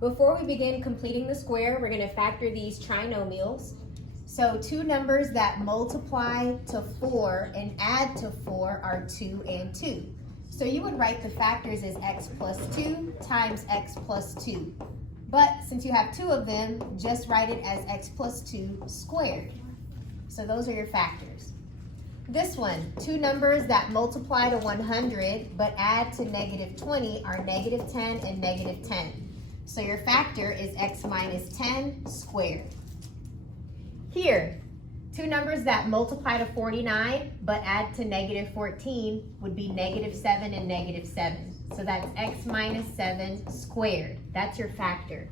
Before we begin completing the square, we're going to factor these trinomials. So two numbers that multiply to 4 and add to 4 are 2 and 2. So you would write the factors as x plus 2 times x plus 2. But since you have two of them, just write it as x plus 2 squared. So those are your factors. This one, two numbers that multiply to 100 but add to negative 20 are negative 10 and negative 10. So your factor is x minus 10 squared. Here, two numbers that multiply to 49 but add to negative 14 would be negative 7 and negative 7. So that's x minus 7 squared. That's your factor.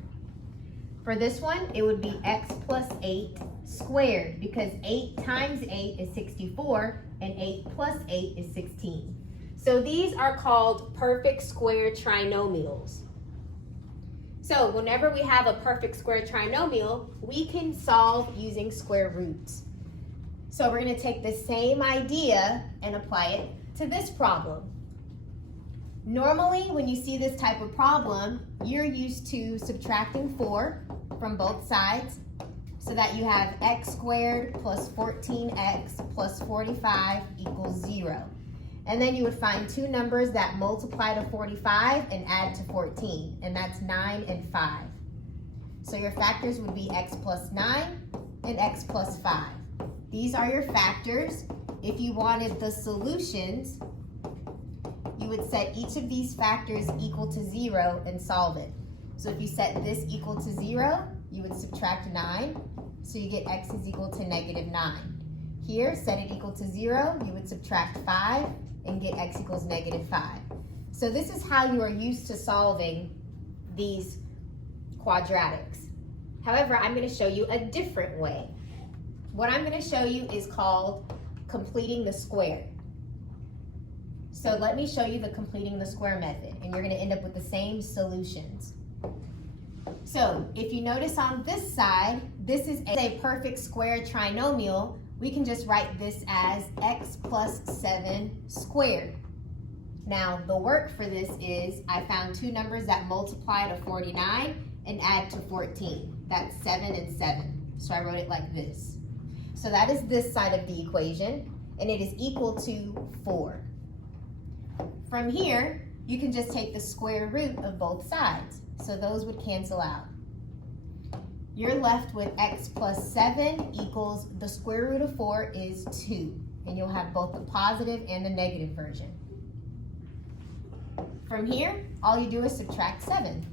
For this one, it would be x plus 8 squared because 8 times 8 is 64 and 8 plus 8 is 16. So these are called perfect square trinomials. So whenever we have a perfect square trinomial, we can solve using square roots. So we're going to take the same idea and apply it to this problem. Normally, when you see this type of problem, you're used to subtracting 4 from both sides so that you have x squared plus 14x plus 45 equals 0. And then you would find two numbers that multiply to 45 and add to 14, and that's 9 and 5. So your factors would be x plus 9 and x plus 5. These are your factors. If you wanted the solutions, you would set each of these factors equal to 0 and solve it. So if you set this equal to 0, you would subtract 9, so you get x is equal to negative 9. Here, set it equal to 0, you would subtract 5 and get x equals negative 5. So this is how you are used to solving these quadratics. However, I'm going to show you a different way. What I'm going to show you is called completing the square. So let me show you the completing the square method, and you're going to end up with the same solutions. So if you notice on this side, this is a perfect square trinomial. We can just write this as x plus 7 squared. Now the work for this is I found two numbers that multiply to 49 and add to 14. That's 7 and 7. So I wrote it like this. So that is this side of the equation, and it is equal to 4. From here, you can just take the square root of both sides. So those would cancel out. You're left with x plus 7 equals the square root of 4 is 2. And you'll have both the positive and the negative version. From here, all you do is subtract 7.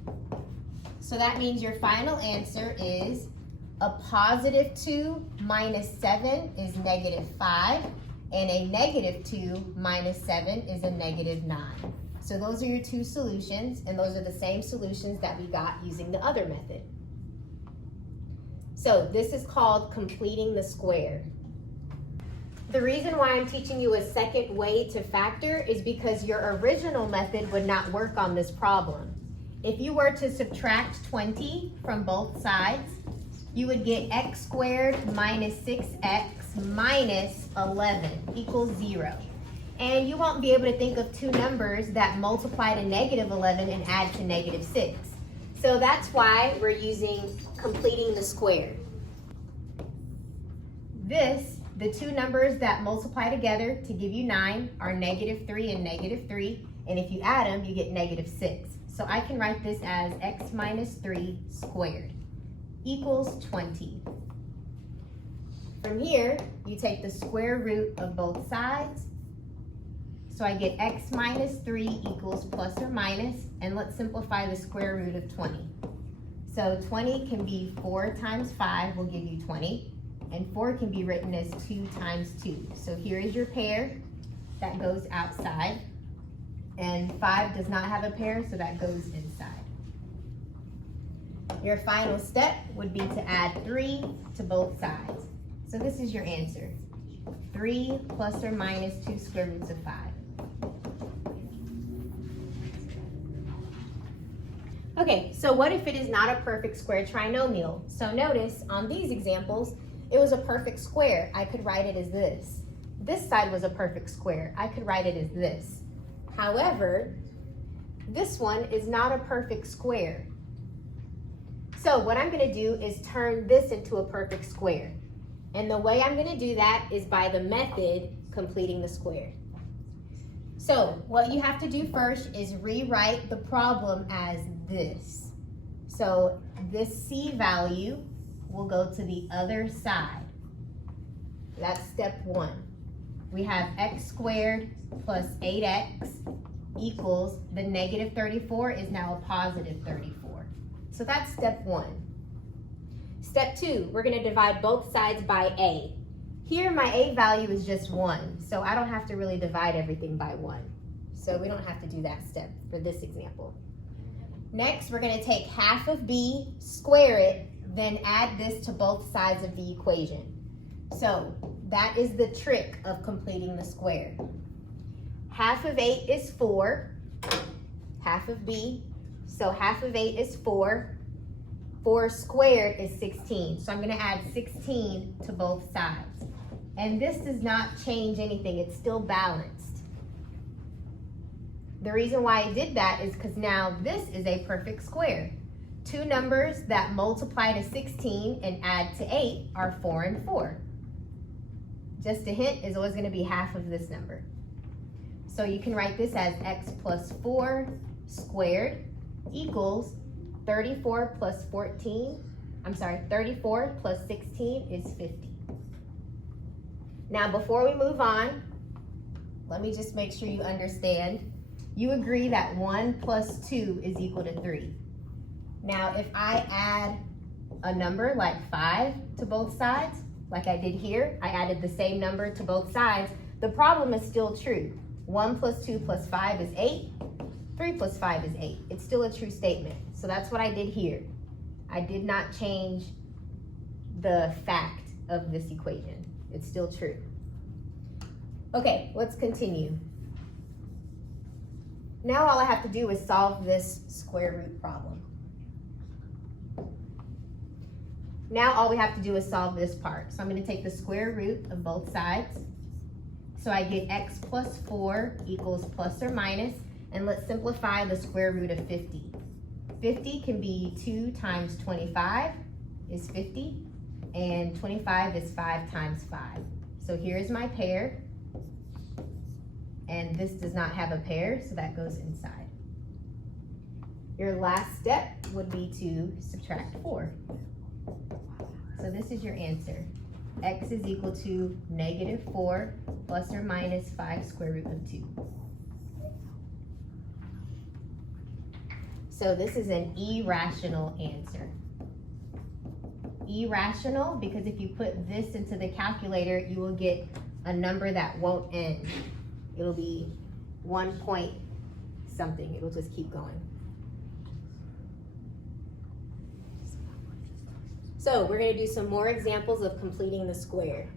So that means your final answer is a positive 2 minus 7 is negative 5. And a negative 2 minus 7 is a negative 9. So those are your two solutions, and those are the same solutions that we got using the other method. So this is called completing the square. The reason why I'm teaching you a second way to factor is because your original method would not work on this problem. If you were to subtract 20 from both sides, you would get x squared minus 6x minus 11 equals 0. And you won't be able to think of two numbers that multiply to negative 11 and add to negative 6. So that's why we're using completing the square. The two numbers that multiply together to give you 9 are negative 3 and negative 3. And if you add them, you get negative 6. So I can write this as x minus 3 squared equals 20. From here, you take the square root of both sides. So I get x minus 3 equals plus or minus, and let's simplify the square root of 20. So 20 can be 4 times 5 will give you 20, and 4 can be written as 2 times 2. So here is your pair that goes outside, and 5 does not have a pair, so that goes inside. Your final step would be to add 3 to both sides. So this is your answer, 3 plus or minus 2 square roots of 5. Okay, so what if it is not a perfect square trinomial? So notice on these examples, it was a perfect square. I could write it as this. This side was a perfect square. I could write it as this. However, this one is not a perfect square. So what I'm going to do is turn this into a perfect square. And the way I'm going to do that is by the method completing the square. So what you have to do first is rewrite the problem as this. So this C value will go to the other side. That's step 1. We have x squared plus 8x equals the negative 34 is now a positive 34. So that's step 1. Step 2, we're going to divide both sides by a. Here my a value is just 1, so I don't have to really divide everything by 1. So we don't have to do that step for this example. Next, we're going to take half of b, square it, then add this to both sides of the equation. So that is the trick of completing the square. Half of 8 is 4, half of b, so half of 8 is 4. 4 squared is 16, so I'm going to add 16 to both sides. And this does not change anything, it's still balanced. The reason why I did that is because now this is a perfect square. Two numbers that multiply to 16 and add to 8 are 4 and 4. Just a hint, is always going to be half of this number. So you can write this as x plus 4 squared equals 34 plus 16 is 50. Now before we move on, let me just make sure you understand. You agree that 1 plus 2 is equal to 3. Now if I add a number like 5 to both sides, like I did here, I added the same number to both sides, the problem is still true. 1 plus 2 plus 5 is 8. 3 plus 5 is 8. It's still a true statement. So that's what I did here. I did not change the fact of this equation. It's still true. Okay, let's continue. Now all I have to do is solve this square root problem. Now all we have to do is solve this part. So I'm going to take the square root of both sides. So I get x plus 4 equals plus or minus, and let's simplify the square root of 50. 50 can be 2 times 25 is 50, and 25 is 5 times 5. So here's my pair, and this does not have a pair, so that goes inside. Your last step would be to subtract 4. So this is your answer. X is equal to negative 4 plus or minus 5 square root of 2. So this is an irrational answer. Irrational because if you put this into the calculator, you will get a number that won't end. It'll be 1 point something. It'll just keep going. So we're going to do some more examples of completing the square.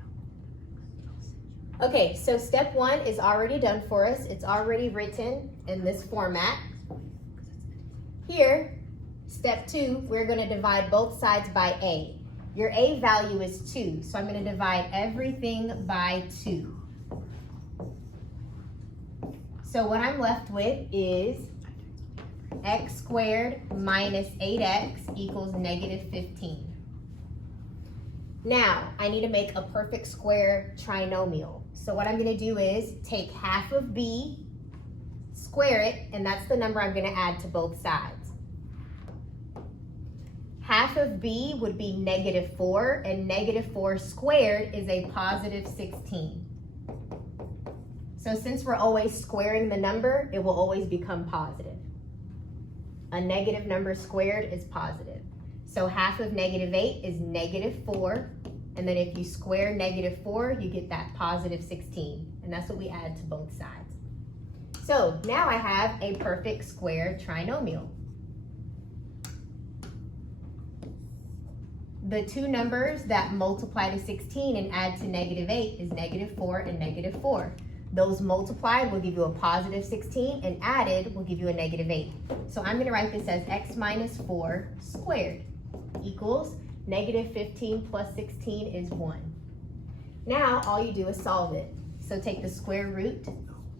Okay, so step 1 is already done for us. It's already written in this format. Here, step 2, we're going to divide both sides by a. Your a value is 2, so I'm going to divide everything by 2. So what I'm left with is x squared minus 8x equals negative 15. Now, I need to make a perfect square trinomial. So what I'm going to do is take half of b, square it, and that's the number I'm going to add to both sides. Half of b would be negative 4, and negative 4 squared is a positive 16. So since we're always squaring the number, it will always become positive. A negative number squared is positive. So half of negative 8 is negative 4, and then if you square negative 4, you get that positive 16, and that's what we add to both sides. So now I have a perfect square trinomial. The two numbers that multiply to 16 and add to negative 8 is negative 4 and negative 4. Those multiplied will give you a positive 16, and added will give you a negative 8. So I'm going to write this as x minus 4 squared equals negative 15 plus 16 is 1. Now all you do is solve it. So take the square root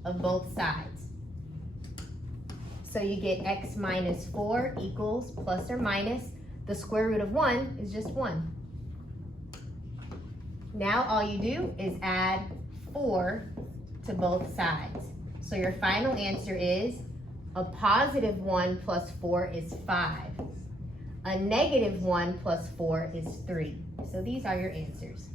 of both sides. So you get x minus 4 equals plus or minus The square root of 1 is just 1. Now all you do is add 4 to both sides. So your final answer is a positive 1 plus 4 is 5. A negative 1 plus 4 is 3. So these are your answers.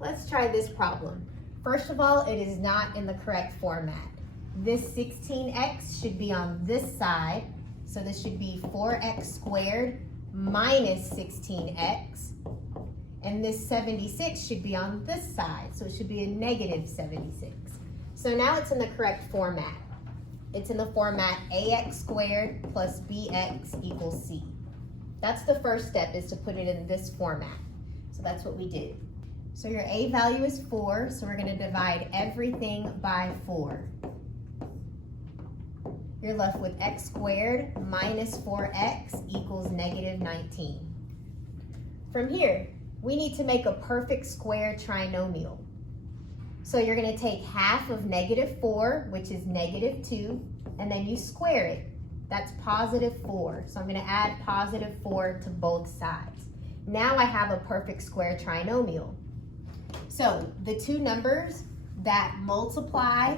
Let's try this problem. First of all, it is not in the correct format. This 16x should be on this side, so this should be 4x squared minus 16x. And this 76 should be on this side, so it should be a negative 76. So now it's in the correct format. It's in the format ax squared plus bx equals c. That's the first step, is to put it in this format. So that's what we did. So your a value is 4, so we're going to divide everything by 4. You're left with x squared minus 4x equals negative 19. From here, we need to make a perfect square trinomial. So you're going to take half of negative 4, which is negative 2, and then you square it. That's positive 4. So I'm going to add positive 4 to both sides. Now I have a perfect square trinomial. So the two numbers that multiply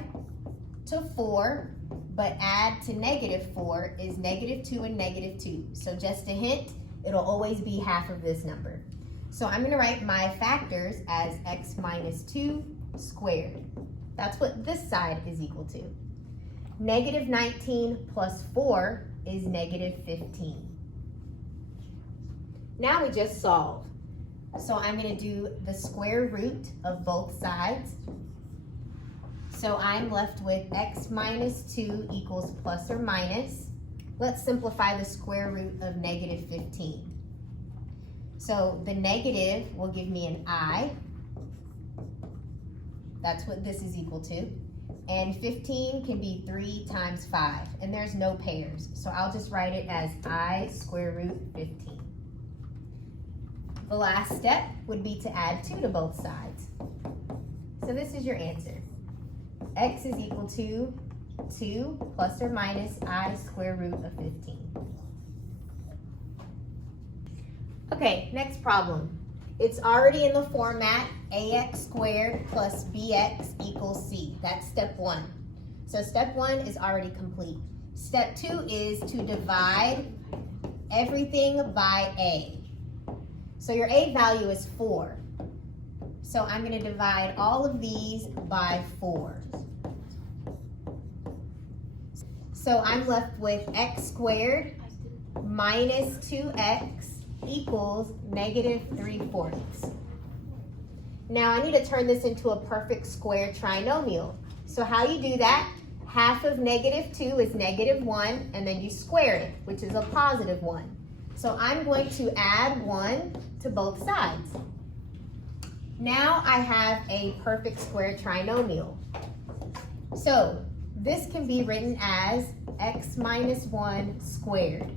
to 4 but add to negative 4 is negative 2 and negative 2. So just a hint, it'll always be half of this number. So I'm going to write my factors as x minus 2 squared. That's what this side is equal to. Negative 19 plus 4 is negative 15. Now we just solve. So I'm going to do the square root of both sides. So I'm left with x minus 2 equals plus or minus. Let's simplify the square root of negative 15. So the negative will give me an I. That's what this is equal to. And 15 can be 3 times 5. And there's no pairs. So I'll just write it as I square root 15. The last step would be to add 2 to both sides. So this is your answer. X is equal to 2 plus or minus I square root of 15. Okay, next problem. It's already in the format ax squared plus bx equals c. That's step 1. So step 1 is already complete. Step 2 is to divide everything by a. So your a value is 4. So I'm going to divide all of these by 4. So I'm left with x squared minus 2x equals negative 3/4. Now I need to turn this into a perfect square trinomial. So how you do that? Half of negative 2 is negative 1, and then you square it, which is a positive 1. So I'm going to add 1 to both sides. Now I have a perfect square trinomial. So this can be written as x minus 1 squared.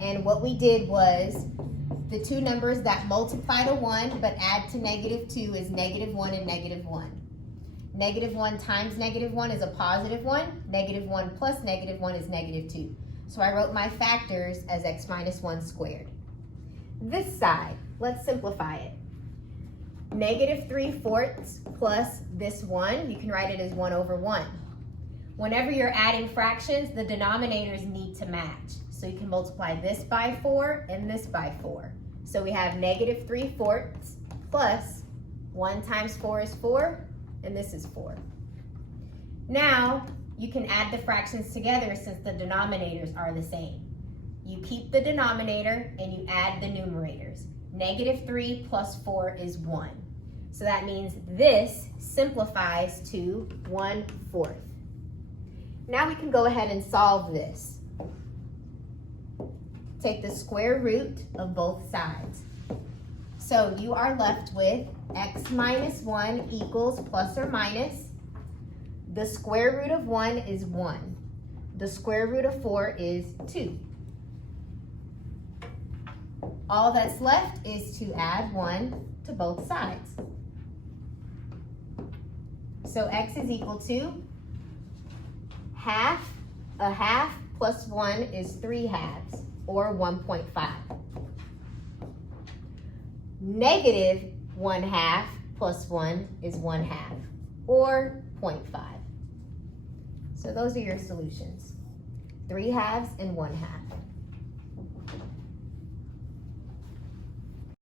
And what we did was the two numbers that multiply to 1 but add to negative 2 is negative 1 and negative 1. Negative 1 times negative 1 is a positive 1. Negative 1 plus negative 1 is negative 2. So I wrote my factors as x minus 1 squared. This side, let's simplify it. Negative 3/4 plus this 1, you can write it as 1 over 1. Whenever you're adding fractions, the denominators need to match. So you can multiply this by 4 and this by 4. So we have negative 3/4 plus 1 times 4 is 4, and this is 4. Now, you can add the fractions together since the denominators are the same. You keep the denominator and you add the numerators. Negative 3 plus 4 is 1. So that means this simplifies to 1/4. Now we can go ahead and solve this. Take the square root of both sides. So you are left with x minus 1 equals plus or minus. The square root of 1 is 1. The square root of 4 is 2. All that's left is to add 1 to both sides. So x is equal to a half plus 1 is 3/2, or 1.5. Negative 1/2 plus 1 is 1/2, or 0.5. So those are your solutions, 3/2 and 1/2.